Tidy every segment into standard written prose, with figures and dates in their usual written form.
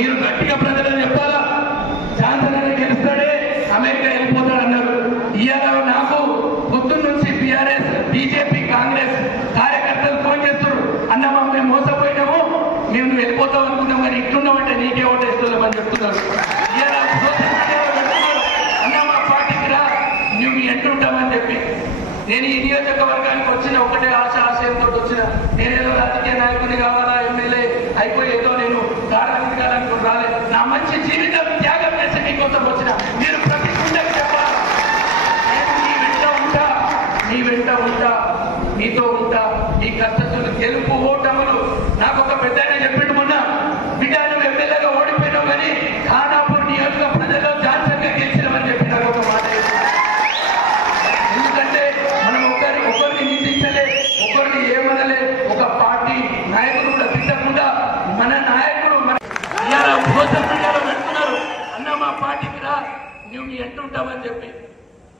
మీరు గట్టిగా ప్రజలు చెప్పాలా, ఛాన్సలర్ గెలుస్తాడే అమెరికా వెళ్ళిపోతాడు అన్నారు. ఇవాళ నాకు పొద్దున్న నుంచి బీఆర్ఎస్ బీజేపీ కాంగ్రెస్ కార్యకర్తలు ఫోన్ చేస్తారు, అన్న మేము మోసపోయినాము, మేము వెళ్ళిపోతాం అనుకున్నాం, కానీ ఇట్లున్నామంటే నీకే ఓటేస్తున్నామని చెప్తున్నారు. ఇవాళ సోషల్ మీడియాలో పెడుతున్నారు, అన్న మా పార్టీకి రా, మేము మీ ఎంటుంటామని చెప్పి. నేను ఈ నియోజకవర్గానికి వచ్చిన ఒకటే ఆశయంతో వచ్చిన, నేనేదో రాజకీయ నాయకుని కావాలా, ఎమ్మెల్యే అయిపోయి ఏదో నేను కార్యక్రమం కావాలనుకుని రాలేదు. నా మంచి జీవితం త్యాగం చేసి మీకోసం వచ్చిన. మీరు ప్రతి గుండెకి చెప్పాలి, నేను మీ వెంట ఉంటా, మీ వెంట ఉంటా, మీతో ఉంటా. మీ కష్టసులు గెలుపు ఓటములు నాకు ఒక పెద్ద చెప్పిండు మొన్న, బిడ్డ నువ్వు ఎమ్మెల్యేగా ఓడిపోయినావు కానీ ఖానాపూర్ నియోజక ప్రజల్లో జాన్సన్గా గెలిచినామని చెప్పి నాకు ఒక మాట. ఎందుకంటే మనం ఒకరిని నిందించలే, ఒకరిని ఏమనలే, ఒక పార్టీ నాయకుడు కూడా తిట్టకుండా మన నాయకుడు సోషల్ మీడియాలో పెడుతున్నారు, అన్న మా పార్టీకి రా, నువ్వు మీ ఎంటుంటామని చెప్పి.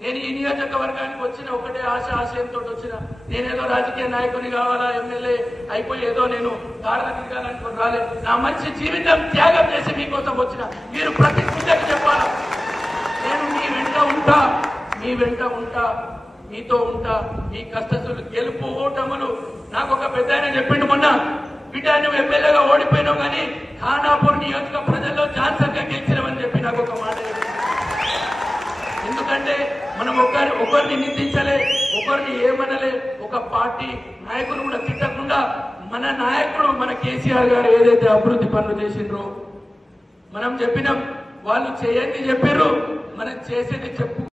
నేను ఈ నియోజకవర్గానికి వచ్చిన ఒకటే ఆశయంతో వచ్చిన, నేనేదో రాజకీయ నాయకుని కావాలా, ఎమ్మెల్యే అయిపోయి ఏదో నేను కార్యక్రమాలనుకుని రాలేదు. నా మంచి జీవితం త్యాగం చేసి మీకోసం వచ్చిన. మీరు ప్రతి గుండెకి చెప్పాలి, నేను మీ వెంట ఉంటా, మీ వెంట ఉంటా, మీతో ఉంటా. మీ కష్టసులు గెలుపు ఓటములు నాకు ఒక పెద్ద చెప్పిండు మొన్న, బిడ్డ నువ్వు ఎమ్మెల్యేగా ఓడిపోయినావు కానీ ఖానాపూర్ నియోజక ప్రజల్లో జాన్సన్గా గెలిచినామని చెప్పి నాకు ఒక మాట. ఎందుకంటే మనం ఒకరిని నిందించలే, ఒకరిని ఏమనలే, ఒక పార్టీ నాయకులు కూడా తిట్టకుండా మన నాయకుడు మన కేసీఆర్ గారు ఏదైతే అభివృద్ధి పనులు చేసిండ్రో మనం చెప్పినాం, వాళ్ళు చేయండి చెప్పారు, మనం చేసేది చెప్పు.